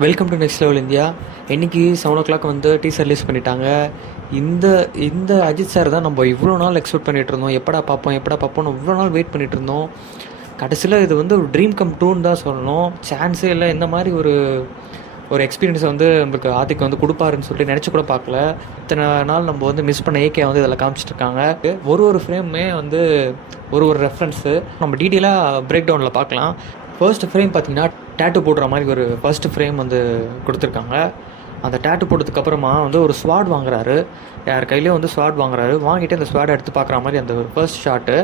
Welcome to next level India. இன்றைக்கி 7 o'clock வந்து teaser release பண்ணிட்டாங்க. இந்த இந்த அஜித் சார் தான் நம்ம இவ்வளோ நாள் எக்ஸ்பெக்ட் பண்ணிகிட்டு இருந்தோம். எப்படா பார்ப்போம்னு இவ்வளோ நாள் வெயிட் பண்ணிகிட்டு இருந்தோம். கடைசியில் இது வந்து ஒரு ட்ரீம் கம் ட்ரூன்னு தான் சொல்லணும். சான்ஸே இல்லை. இந்த மாதிரி ஒரு ஒரு எக்ஸ்பீரியன்ஸை வந்து நம்மளுக்கு ஆதிக்கு வந்து கொடுப்பாருன்னு சொல்லிட்டு நினச்சி கூட பார்க்கல. இத்தனை நாள் நம்ம வந்து மிஸ் பண்ண ஏகே வந்து இதில் காமிச்சிட்ருக்காங்க. ஒரு ஃப்ரேமே வந்து ஒரு ரெஃபரன்ஸு நம்ம டீட்டெயிலாக பிரேக் டவுனில் பார்க்கலாம். ஃபர்ஸ்ட் ஃப்ரேம் பார்த்திங்கன்னா டேட்டு போடுற மாதிரி ஒரு ஃபர்ஸ்ட் ஃப்ரேம் வந்து கொடுத்துருக்காங்க. அந்த டேட்டு போட்டதுக்கப்புறமா வந்து ஒரு ஸ்வாட் வாங்குறாரு. யார் கையிலேயும் வந்து ஸ்வாட் வாங்குறாரு. வாங்கிட்டு அந்த ஸ்வாடை எடுத்து பார்க்குற மாதிரி அந்த ஒரு ஃபர்ஸ்ட் ஷாட்டு.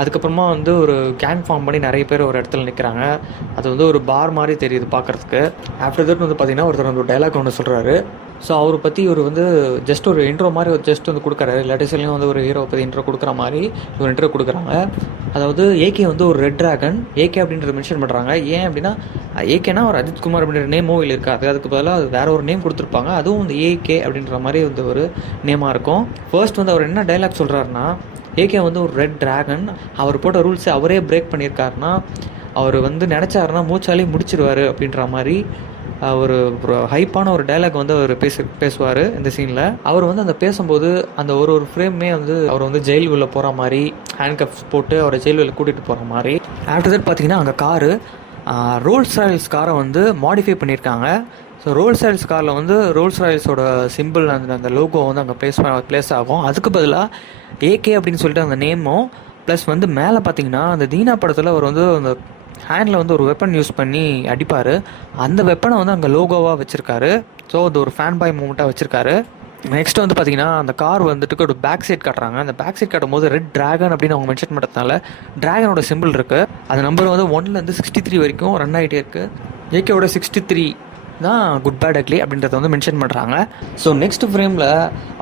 அதுக்கப்புறமா வந்து ஒரு கேங் ஃபார்ம் பண்ணி நிறைய பேர் ஒரு இடத்துல நிற்கிறாங்க. அது வந்து ஒரு பார் மாதிரி தெரியுது பார்க்குறதுக்கு. ஆஃப்டர் தட் வந்து பார்த்திங்கன்னா ஒருத்தர் வந்து ஒரு டைலாக் ஒன்று சொல்கிறாரு. ஸோ அவரை பற்றி இவர் வந்து ஜஸ்ட் ஒரு இன்ட்ரோ மாதிரி ஒரு ஜஸ்ட் வந்து கொடுக்குறாரு. லேட்டஸ்ட்லேயும் வந்து ஒரு ஹீரோவை பற்றி இன்ட்ரோ கொடுக்குற மாதிரி ஒரு இன்ட்ரோ கொடுக்குறாங்க. அதாவது ஏகே வந்து ஒரு ரெட் ட்ராகன் ஏகே அப்படின்றத மென்ஷன் பண்ணுறாங்க. ஏன் அப்படின்னா ஏகேனா ஒரு அஜித்குமார் அப்படின்ற நேம் மூவியில் இருக்காது. அதுக்கு பதிலாக அது வேறு ஒரு நேம் கொடுத்துருப்பாங்க. அதுவும் வந்து ஏகே அப்படின்ற மாதிரி வந்து ஒரு நேமாக இருக்கும். ஃபர்ஸ்ட் வந்து அவர் என்ன டைலாக் சொல்கிறாருன்னா, ஏகே வந்து ஒரு ரெட் ட்ராகன், அவர் போட்ட ரூல்ஸை அவரே பிரேக் பண்ணியிருக்காருன்னா அவர் வந்து நினச்சாருன்னா மூச்சாலே முடிச்சிருவார் அப்படின்ற மாதிரி ஒரு ஹைப்பான ஒரு டைலாக் வந்து அவர் பேசுவார் இந்த சீனில். அவர் வந்து அந்த பேசும்போது அந்த ஒரு ஃப்ரேமே வந்து அவர் வந்து ஜெயில் உள்ள போகிற மாதிரி ஹேண்ட் கப்ஸ் போட்டு அவரை ஜெயில் உள்ள கூட்டிகிட்டு போகிற மாதிரி. ஆஃப்டர் தட் பார்த்திங்கன்னா அங்கே காரு ரோல்ஸ் ராயல்ஸ் காரை வந்து மாடிஃபை பண்ணியிருக்காங்க. ஸோ ரோல்ஸ் ராயல்ஸ் காரில் வந்து ரோல்ஸ் ராயல்ஸோட சிம்பிள் அந்த லோகோ வந்து அங்கே ப்ளேஸ் ஆகும். அதுக்கு பதிலாக ஏகே அப்படின்னு சொல்லிட்டு அந்த நேமும் ப்ளஸ் வந்து மேலே பார்த்திங்கன்னா அந்த தீனா படத்தில் அவர் வந்து அந்த ஹேண்டில் வந்து ஒரு வெப்பன் யூஸ் பண்ணி அடிப்பார். அந்த வெப்பனை வந்து அங்கே லோகோவாக வச்சுருக்காரு. ஸோ அது ஒரு ஃபேன் பாய் மூமெண்ட்டாக வச்சுருக்காரு. நெக்ஸ்ட் வந்து பார்த்திங்கன்னா அந்த கார் வந்துட்டு ஒரு பேக் சைட் காட்டுறாங்க. அந்த பேக் சைட் காட்டும் போது ரெட் ட்ராகன் அப்படின்னு அவங்க மென்ஷன் பண்ணுறதுனால ட்ராகனோட சிம்பிள் இருக்குது. அந்த நம்பர் வந்து 1லேருந்து 63 வரைக்கும் ரன் ஆகிட்டே இருக்குது. ஏகேவோட 63 தான் குட் பேட் அக்லி அப்படின்றத வந்து மென்ஷன் பண்ணுறாங்க. ஸோ நெக்ஸ்ட் ஃப்ரேமில்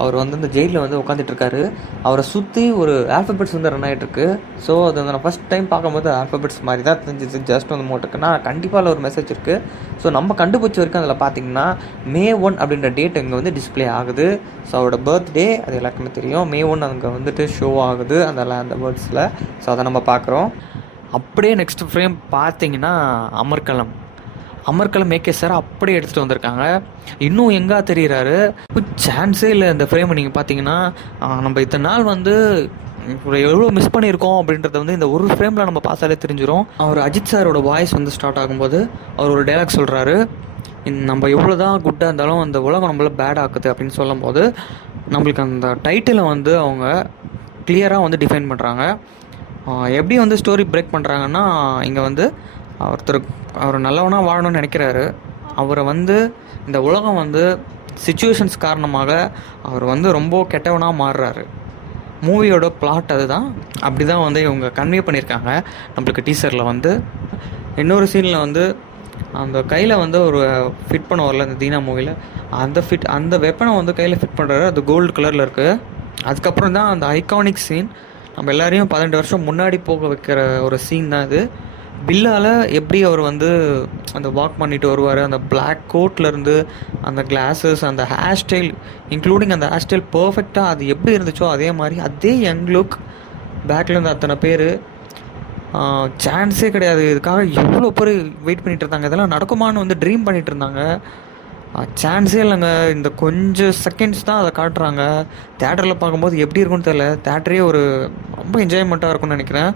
அவர் வந்து இந்த ஜெயிலில் வந்து உட்காந்துட்ருக்காரு. அவரை சுற்றி ஒரு ஆல்ஃபபெட்ஸ் வந்து ரன் ஆகிட்டுருக்கு. ஸோ அது வந்து நான் ஃபஸ்ட் டைம் பார்க்கும்போது ஆல்ஃபபெட்ஸ் மாதிரி தான் தெரிஞ்சிச்சு. ஜஸ்ட் வந்து மோட்டுக்குன்னா கண்டிப்பாக அதில் ஒரு மெசேஜ் இருக்குது. ஸோ நம்ம கண்டுபிடிச்ச வரைக்கும் அதில் பார்த்திங்கன்னா May 1 அப்படின்ற டேட் இங்கே வந்து டிஸ்பிளே ஆகுது. ஸோ அவரோட பர்த்டே அது எல்லாருக்குமே தெரியும். May 1 அங்கே வந்துட்டு ஷோ ஆகுது அந்த வேர்ட்ஸில். ஸோ அதை நம்ம பார்க்குறோம். அப்படியே நெக்ஸ்ட் ஃப்ரேம் பார்த்திங்கன்னா அமர்கலம் ஏகே சார் அப்படியே எடுத்துகிட்டு வந்திருக்காங்க. இன்னும் எங்கே தெரிகிறாரு, சான்ஸே இல்லை. இந்த ஃப்ரேமை நீங்கள் பார்த்தீங்கன்னா நம்ம இத்தனை நாள் வந்து எவ்வளோ மிஸ் பண்ணியிருக்கோம் அப்படின்றத வந்து இந்த ஒரு ஃப்ரேமில் நம்ம பார்த்தாலே தெரிஞ்சிடும். அவர் அஜித் சாரோட வாய்ஸ் வந்து ஸ்டார்ட் ஆகும்போது அவர் ஒரு டைலாக் சொல்கிறாரு. நம்ம எவ்வளோ தான் குட்டாக இருந்தாலும் அந்த உலகம் நம்மள பேட் ஆக்குது அப்படின்னு சொல்லும் போது நம்மளுக்கு அந்த டைட்டிலை வந்து அவங்க கிளியராக வந்து டிஃபைன் பண்ணுறாங்க. எப்படி வந்து ஸ்டோரி பிரேக் பண்ணுறாங்கன்னா, இங்கே வந்து அவர் நல்லவனாக வாழணும்னு நினைக்கிறாரு. அவரை வந்து இந்த உலகம் வந்து சிச்சுவேஷன்ஸ் காரணமாக அவர் வந்து ரொம்ப கெட்டவனாக மாறுறாரு. மூவியோட பிளாட் அதுதான். அப்படி தான் வந்து இவங்க கன்வே பண்ணியிருக்காங்க நம்மளுக்கு டீசரில். வந்து இன்னொரு சீனில் வந்து அந்த கையில் வந்து ஒரு ஃபிட் பண்ண வரல இந்த தீனா மூவியில். அந்த வெப்பனை வந்து கையில் ஃபிட் பண்ணுறாரு. அது கோல்டு கலரில் இருக்குது. அதுக்கப்புறம் தான் அந்த ஐகானிக் சீன், நம்ம எல்லாரையும் 12 வருஷம் முன்னாடி போக வைக்கிற ஒரு சீன் தான் இது. பில்லால் எப்படி அவர் வந்து அந்த வாக் பண்ணிட்டு வருவார், அந்த பிளாக் கோட்லேருந்து அந்த கிளாஸஸ், அந்த ஹேர் ஸ்டைல் இன்க்ளூடிங் அந்த ஹேர் ஸ்டைல் பர்ஃபெக்டாக அது எப்படி இருந்துச்சோ அதே மாதிரி அதே யங் லுக். பேக்லேருந்து அத்தனை பேர், சான்ஸே கிடையாது. இதுக்காக எவ்வளோ பேர் வெயிட் பண்ணிகிட்டு இருந்தாங்க. இதெல்லாம் நடக்குமான்னு வந்து ட்ரீம் பண்ணிகிட்டு இருந்தாங்க. சான்ஸே இல்லைங்க. இந்த கொஞ்சம் செகண்ட்ஸ் தான் அதை காட்டுறாங்க. தேட்டரில் பார்க்கும்போது எப்படி இருக்குன்னு தெரியல. தேட்டரே ஒரு ரொம்ப என்ஜாய்மெண்ட்டாக இருக்கும்னு நினைக்கிறேன்.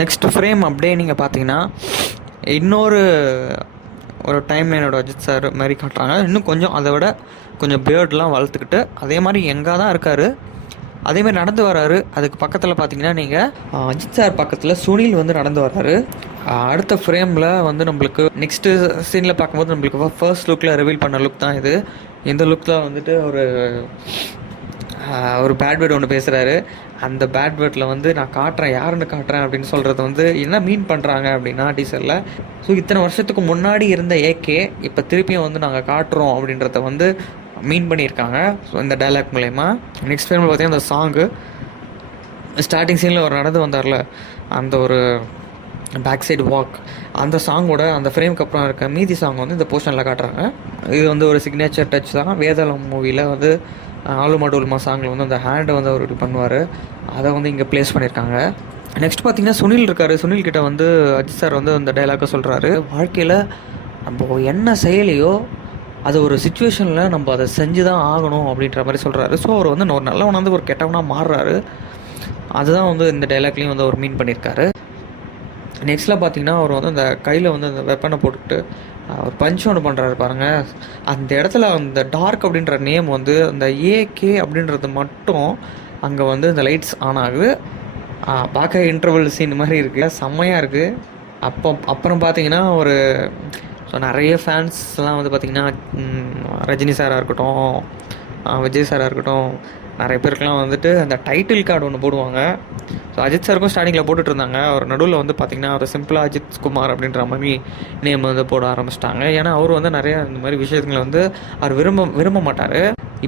நெக்ஸ்ட் ஃப்ரேம் அப்படியே நீங்கள் பார்த்தீங்கன்னா இன்னொரு டைம் லைனோட அஜித் சார் மாதிரி காட்டுறாங்க. இன்னும் கொஞ்சம் அதை விட கொஞ்சம் பியர்ட்லாம் வளர்த்துக்கிட்டு அதே மாதிரி எங்கே தான் இருக்கார், அதேமாதிரி நடந்து வராரு. அதுக்கு பக்கத்தில் பார்த்தீங்கன்னா நீங்கள் அஜித் சார் பக்கத்தில் சுனில் வந்து நடந்து வர்றாரு. அடுத்த ஃப்ரேமில் வந்து நம்மளுக்கு நெக்ஸ்ட்டு சீனில் பார்க்கும்போது நம்மளுக்கு ஃபர்ஸ்ட் லுக்கில் ரிவீல் பண்ண லுக் தான் இது. இந்த லுக்கில் வந்துட்டு ஒரு பேட் வேர்டு ஒன்று பேசுகிறாரு. அந்த பேட் வேர்டில் வந்து நான் யாருன்னு காட்டுறேன் அப்படின்னு சொல்கிறது வந்து என்ன மீன் பண்ணுறாங்க அப்படின்னா டீசரில். ஸோ இத்தனை வருஷத்துக்கு முன்னாடி இருந்த ஏகே இப்போ திருப்பியும் வந்து நாங்கள் காட்டுறோம் அப்படின்றத வந்து மீன் பண்ணியிருக்காங்க. ஸோ இந்த டைலாக் மூலயமா. நெக்ஸ்ட் ஃப்ரேமில் பார்த்தீங்கன்னா அந்த சாங்கு ஸ்டார்டிங் சீனில் ஒரு நடந்து வந்தார்ல, அந்த ஒரு பேக் சைடு வாக், அந்த சாங்கோட அந்த ஃப்ரேமுக்கு அப்புறம் இருக்க மீதி சாங் வந்து இந்த போர்ஷனில் காட்டுறாங்க. இது வந்து ஒரு சிக்னேச்சர் டச் தான். வேதாளம் மூவியில் வந்து ஆலுமா டோலுமா சாங்கில் வந்து அந்த ஹேண்டை வந்து அவர் இது பண்ணுவார். அதை வந்து இங்கே ப்ளேஸ் பண்ணியிருக்காங்க. நெக்ஸ்ட் பார்த்திங்கன்னா சுனில் இருக்கார். சுனில் கிட்ட வந்து அஜித் சார் வந்து அந்த டைலாக்கை சொல்கிறாரு. வாழ்க்கையில் நம்ம என்ன செயலையோ அது ஒரு சுச்சுவேஷனில் நம்ம அதை செஞ்சு தான் ஆகணும் அப்படின்ற மாதிரி சொல்கிறாரு. ஸோ அவர் வந்து ஒரு நல்லவனாக வந்து ஒரு கெட்டவனாக மாறுறாரு. அதுதான் வந்து இந்த டைலாக்லேயும் வந்து அவர் மீன் பண்ணியிருக்காரு. நெக்ஸ்ட்டில் பார்த்தீங்கன்னா அவர் வந்து அந்த கையில் வந்து அந்த வெப்பனை போட்டுக்கிட்டு ஒரு பஞ்ச் ஒன்று பண்ணுறாரு பாருங்கள். அந்த இடத்துல அந்த டார்க் அப்படின்ற நேம் வந்து அந்த ஏகே அப்படின்றது மட்டும் அங்கே வந்து இந்த லைட்ஸ் ஆன் ஆகுது. பார்க்க இன்டர்வல் சீன் மாதிரி இருக்குது, செம்மையாக இருக்குது. அப்புறம் பார்த்தீங்கன்னா ஒரு ஸோ நிறைய ஃபேன்ஸ்லாம் வந்து பார்த்திங்கன்னா ரஜினி சாராக இருக்கட்டும், விஜய் சாராக இருக்கட்டும், நிறைய பேருக்குலாம் வந்துட்டு அந்த டைட்டில் கார்டு ஒன்று போடுவாங்க. ஸோ அஜித் சாருக்கும் ஸ்டார்டிங்கில் போட்டுட்டு இருந்தாங்க. அவர் நடுவில் வந்து பார்த்திங்கன்னா அவர் சிம்பிளாக அஜித் குமார் அப்படின்ற மாதிரி நேம் வந்து போட ஆரம்பிச்சிட்டாங்க. ஏன்னா அவர் வந்து நிறைய இந்த மாதிரி விஷயங்களை வந்து அவர் விரும்ப மாட்டார்.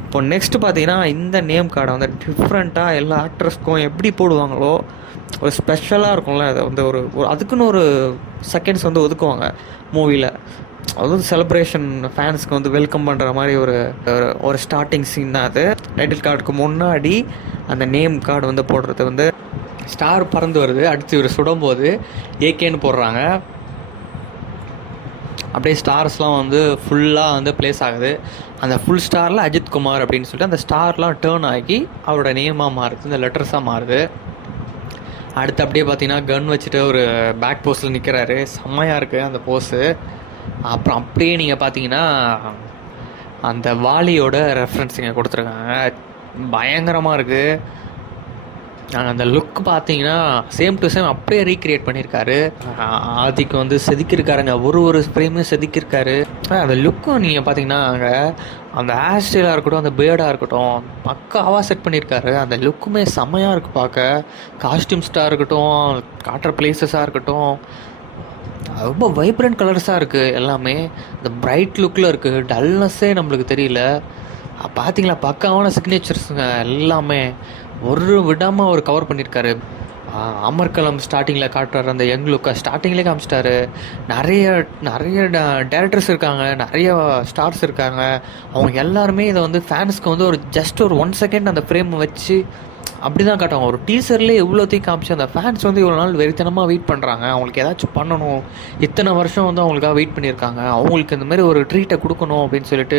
இப்போ நெக்ஸ்ட்டு பார்த்தீங்கன்னா இந்த நேம் கார்டை வந்து டிஃப்ரெண்ட்டாக எல்லா ஆக்ட்ரஸ்க்கும் எப்படி போடுவாங்களோ ஒரு ஸ்பெஷலாக இருக்கும்ல, அதை வந்து ஒரு அதுக்குன்னு ஒரு செகண்ட்ஸ் வந்து ஒதுக்குவாங்க மூவியில். அதுவும் செலிப்ரேஷன் ஃபேன்ஸ்க்கு வந்து வெல்கம் பண்ணுற மாதிரி ஒரு ஸ்டார்டிங் சீன் தான் அது. டைட்டில் கார்டுக்கு முன்னாடி அந்த நேம் கார்டு வந்து போடுறது வந்து ஸ்டார் பறந்து வருது, அடுத்து இவர் சுடும்போது ஏகேன்னு போடுறாங்க. அப்படியே ஸ்டார்ஸ்லாம் வந்து ஃபுல்லாக வந்து ப்ளேஸ் ஆகுது. அந்த ஃபுல் ஸ்டாரில் அஜித் குமார் அப்படின்னு சொல்லிட்டு அந்த ஸ்டார்லாம் டேர்ன் ஆகி அவரோட நேமாக மாறுது, இந்த லெட்டர்ஸாக மாறுது. அடுத்து அப்படியே பார்த்தீங்கன்னா கன் வச்சுட்டு ஒரு பேக் போஸில் நிற்கிறாரு, செம்மையாக இருக்குது அந்த போஸு. அப்புறம் அப்படியே நீங்கள் பார்த்தீங்கன்னா அந்த வாலியோட ரெஃபரன்ஸ் இங்கே கொடுத்துருக்காங்க, பயங்கரமாக இருக்குது. அந்த லுக் பார்த்தீங்கன்னா சேம் டு சேம் அப்படியே ரீக்ரியேட் பண்ணியிருக்காரு. ஆதிக்கு வந்து செதுக்கியிருக்காருங்க, ஒரு ஃப்ரேமையும் செதுக்கியிருக்காரு. அந்த லுக்கும் நீங்கள் பார்த்தீங்கன்னா அங்கே அந்த ஹேர் ஸ்டைலாக இருக்கட்டும், அந்த பேர்டாக இருக்கட்டும், பக்காவாக செட் பண்ணியிருக்காரு. அந்த லுக்குமே செம்மையாக இருக்குது பார்க்க. காஸ்டியூம்ஸ்டாக இருக்கட்டும், காட்டுற பிளேசஸாக இருக்கட்டும், ரொம்ப வைப்ரண்ட் கலர்ஸாக இருக்குது எல்லாமே. இந்த பிரைட் லுக்கில் இருக்குது, டல்னஸ்ஸே நம்மளுக்கு தெரியல. பார்த்தீங்களா, பக்காவான சிக்னேச்சர்ஸுங்க எல்லாமே. ஒரு விடாமல் அவர் கவர் பண்ணியிருக்காரு. அமர்கலம் ஸ்டார்டிங்கில் காட்டுறாரு, அந்த யங் லுக்கை ஸ்டார்டிங்லேயே காமிச்சிட்டாரு. நிறைய டேரக்டர்ஸ் இருக்காங்க, நிறைய ஸ்டார்ஸ் இருக்காங்க. அவங்க எல்லாருமே இதை வந்து ஃபேன்ஸ்க்கு வந்து ஒரு ஜஸ்ட் ஒரு 1 செகண்ட் அந்த ஃப்ரேம் வச்சு அப்படி தான் காட்டுவாங்க. ஒரு டீசர்லேயே இவ்வளோத்தையும் காமிச்சு அந்த ஃபேன்ஸ் வந்து இவ்வளோ நாள் வெறித்தனமாக வெயிட் பண்ணுறாங்க. அவங்களுக்கு ஏதாச்சும் பண்ணணும், இத்தனை வருஷம் வந்து அவங்களுக்காக வெயிட் பண்ணியிருக்காங்க, அவங்களுக்கு இந்த மாதிரி ஒரு ட்ரீட்டை கொடுக்கணும் அப்படின்னு சொல்லிட்டு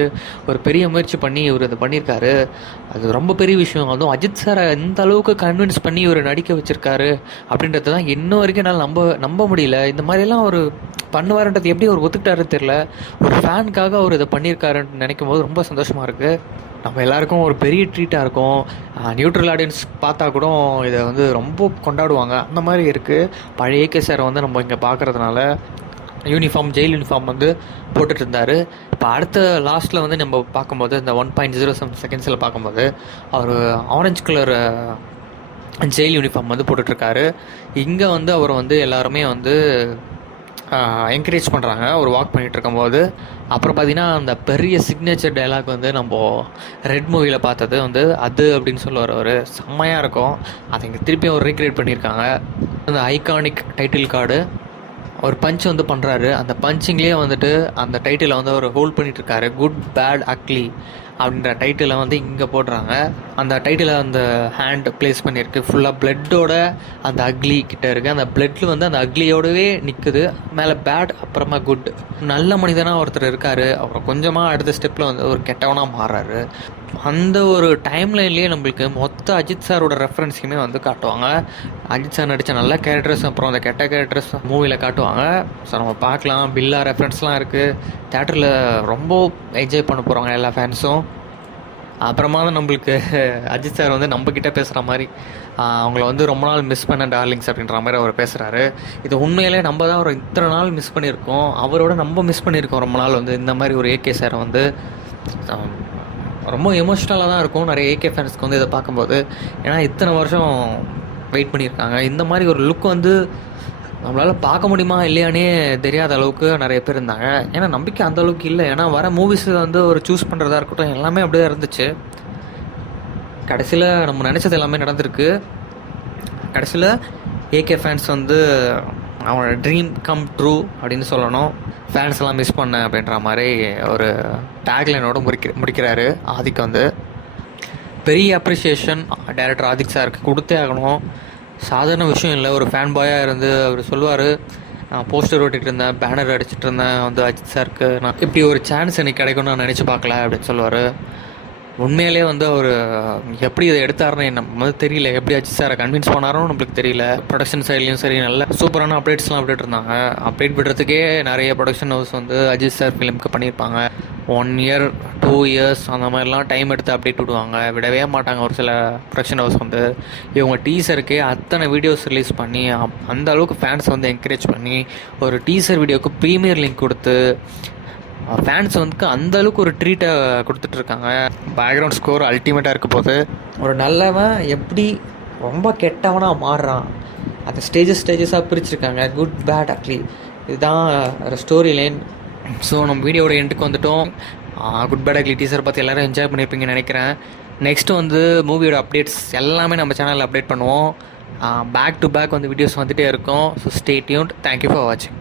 ஒரு பெரிய முயற்சி பண்ணி இவர் இதை பண்ணியிருக்காரு. அது ரொம்ப பெரிய விஷயம். அதுவும் அஜித் சாரை இந்த அளவுக்கு கன்வின்ஸ் பண்ணி இவர் நடிக்க வச்சுருக்காரு அப்படின்றது தான் இன்ன வரைக்கும் என்னால் நம்ப முடியல. இந்த மாதிரிலாம் ஒரு பண்ணுவாருன்றது எப்படி அவர் ஒத்துக்கிட்டாருன்னு தெரில. ஒரு ஃபேனுக்காக அவர் இதை பண்ணியிருக்காருன்னு நினைக்கும் போது ரொம்ப சந்தோஷமாக இருக்குது. நம்ம எல்லாருக்கும் ஒரு பெரிய ட்ரீட்டாக இருக்கும். நியூட்ரல் ஆடியன்ஸ் பார்த்தா கூட இதை வந்து ரொம்ப கொண்டாடுவாங்க, அந்த மாதிரி இருக்குது. பழைய ஏகே சாரை வந்து நம்ம இங்கே பார்க்குறதுனால யூனிஃபார்ம், ஜெயில் யூனிஃபார்ம் வந்து போட்டுட்டு இருந்தார். இப்போ அடுத்த லாஸ்ட்டில் வந்து நம்ம பார்க்கும்போது இந்த 1.07 செகண்ட்ஸில் பார்க்கும்போது அவர் ஆரஞ்சு கலர் ஜெயில் யூனிஃபார்ம் வந்து போட்டுட்ருக்காரு. இங்கே வந்து அவர் வந்து எல்லாருமே வந்து என்கரேஜ் பண்ணுறாங்க ஒரு வாக் பண்ணிகிட்டு இருக்கும்போது. அப்புறம் பார்த்திங்கன்னா அந்த பெரிய சிக்னேச்சர் டைலாக் வந்து நம்ம ரெட் மூவியில் பார்த்தது வந்து அது அப்படின்னு சொல்லுவார் அவர், செம்மையாக இருக்கும். அதை இங்கே திருப்பியும் அவர் ரீக்ரியேட் பண்ணியிருக்காங்க. அந்த ஐகானிக் டைட்டில் கார்டு ஒரு பஞ்ச் வந்து பண்ணுறாரு. அந்த பஞ்சிங்லேயே வந்துட்டு அந்த டைட்டிலை வந்து அவர் ஹோல்ட் பண்ணிகிட்ருக்காரு. குட் பேட் அக்லி அப்படின்ற டைட்டிலை வந்து இங்கே போடுறாங்க. அந்த டைட்டிலை அந்த ஹேண்ட் ப்ளேஸ் பண்ணியிருக்கு. ஃபுல்லாக பிளட்டோட அந்த அக்லி கிட்டே இருக்குது. அந்த பிளட்டில் வந்து அந்த அக்லியோடவே நிற்குது. மேலே பேட், அப்புறமா குட். நல்ல மனிதனாக ஒருத்தர் இருக்கார், அப்புறம் கொஞ்சமாக அடுத்த ஸ்டெப்பில் வந்து ஒரு கெட்டவனாக மாறுறாரு. அந்த ஒரு டைம்லைன்லேயே நம்மளுக்கு மொத்த அஜித் சாரோட ரெஃபரன்ஸுமே வந்து காட்டுவாங்க. அஜித் சார் நடித்த நல்ல கேரக்டர்ஸ், அப்புறம் அந்த கெட்ட கேரக்டர்ஸ் மூவியில் காட்டுவாங்க. ஸோ நம்ம பார்க்கலாம். பில்லா ரெஃபரன்ஸ்லாம் இருக்குது. தேட்டரில் ரொம்ப என்ஜாய் பண்ண போகிறாங்க எல்லா ஃபேன்ஸும். அப்புறமா தான் நம்மளுக்கு அஜித் சார் வந்து நம்மக்கிட்ட பேசுகிற மாதிரி, அவங்கள வந்து ரொம்ப நாள் மிஸ் பண்ண டார்லிங்ஸ் அப்படின்ற மாதிரி அவர் பேசுகிறாரு. இது உண்மையிலே நம்ம தான் ஒரு இத்தனை நாள் மிஸ் பண்ணியிருக்கோம், அவரோட நம்ம மிஸ் பண்ணியிருக்கோம் ரொம்ப நாள் வந்து இந்த மாதிரி ஒரு ஏகே சாரை வந்து. ரொம்ப எமோஷ்னலாக தான் இருக்கும் நிறைய ஏகே ஃபேன்ஸ்க்கு வந்து இதை பார்க்கும்போது. ஏன்னா இத்தனை வருஷம் வெயிட் பண்ணியிருக்காங்க. இந்த மாதிரி ஒரு லுக் வந்து நம்மளால் பார்க்க முடியுமா இல்லையானே தெரியாத அளவுக்கு நிறைய பேர் இருந்தாங்க. ஏன்னா நம்பிக்கை அந்த அளவுக்கு இல்லை. ஏன்னா வர மூவிஸ் வந்து ஒரு சூஸ் பண்ணுறதா இருக்கட்டும், எல்லாமே அப்படியே இருந்துச்சு. கடைசியில் நம்ம நினச்சது எல்லாமே நடந்திருக்கு. கடைசியில் ஏகே ஃபேன்ஸ் வந்து அவனோட ட்ரீம் கம் ட்ரூ அப்படின்னு சொல்லணும். ஃபேன்ஸ் எல்லாம் மிஸ் பண்ண அப்படின்ற மாதிரி ஒரு டேக்லைனோடு முடிக்கிறாரு ஆதிக். வந்து பெரிய அப்ரிஷியேஷன் டைரக்டர் ஆதிக் சாருக்கு கொடுத்தே ஆகணும். சாதாரண விஷயம் இல்லை. ஒரு ஃபேன் பாயாக இருந்து அவர் சொல்லுவார், போஸ்டர் ஓட்டிகிட்டு இருந்தேன், பேனர் அடிச்சிட்டு இருந்தேன் வந்து அஜித் சாருக்கு. நான் இப்படி ஒரு சான்ஸ் எனக்கு கிடைக்கும்னு நான் நினச்சி பார்க்கல அப்படின்னு சொல்லுவார். உண்மையிலே வந்து அவர் எப்படி இதை எடுத்தாருன்னு நம்ம வந்து தெரியல. எப்படி அஜித் சாரை கன்வின்ஸ் பண்ணாரோ நம்மளுக்கு தெரியல. ப்ரொடக்ஷன் சைட்லேயும் சரி நல்ல சூப்பரான அப்டேட்ஸ்லாம் அப்டேட் இருந்தாங்க. அப்டேட் விடுறதுக்கே நிறைய ப்ரொடக்ஷன் ஹவுஸ் வந்து அஜித் சார் ஃபிலிமுக்கு பண்ணியிருப்பாங்க. 1 year 2 years அந்த மாதிரிலாம் டைம் எடுத்து அப்டேட் விடுவாங்க, விடவே மாட்டாங்க ஒரு சில ப்ரொடக்ஷன் ஹவுஸ் வந்து. இவங்க டீசருக்கே அத்தனை வீடியோஸ் ரிலீஸ் பண்ணி அந்த அளவுக்கு ஃபேன்ஸ் வந்து என்கரேஜ் பண்ணி ஒரு டீசர் வீடியோவுக்கு ப்ரீமியர் லிங்க் கொடுத்து ஃபேன்ஸ் வந்து அந்தளவுக்கு ஒரு ட்ரீட்டை கொடுத்துட்ருக்காங்க. பேக்ரவுண்ட் ஸ்கோர் அல்டிமேட்டாக இருக்க போது. ஒரு நல்லவன் எப்படி ரொம்ப கெட்டவனாக மாறுறான், அந்த ஸ்டேஜஸாக பிரிச்சுருக்காங்க, குட் பேட் அக்லி. இதுதான் ஸ்டோரி லைன். ஸோ நம்ம வீடியோட எண்டுக்கு வந்துட்டோம். குட் பேட் அக்லி டீசர் பார்த்து எல்லோரும் என்ஜாய் பண்ணியிருப்பீங்கன்னு நினைக்கிறேன். நெக்ஸ்ட்டு வந்து மூவியோட அப்டேட்ஸ் எல்லாமே நம்ம சேனலில் அப்டேட் பண்ணுவோம். பேக் டு பேக் வந்து வீடியோஸ் வந்துகிட்டே இருக்கும். So stay tuned. Thank you for வாட்சிங்.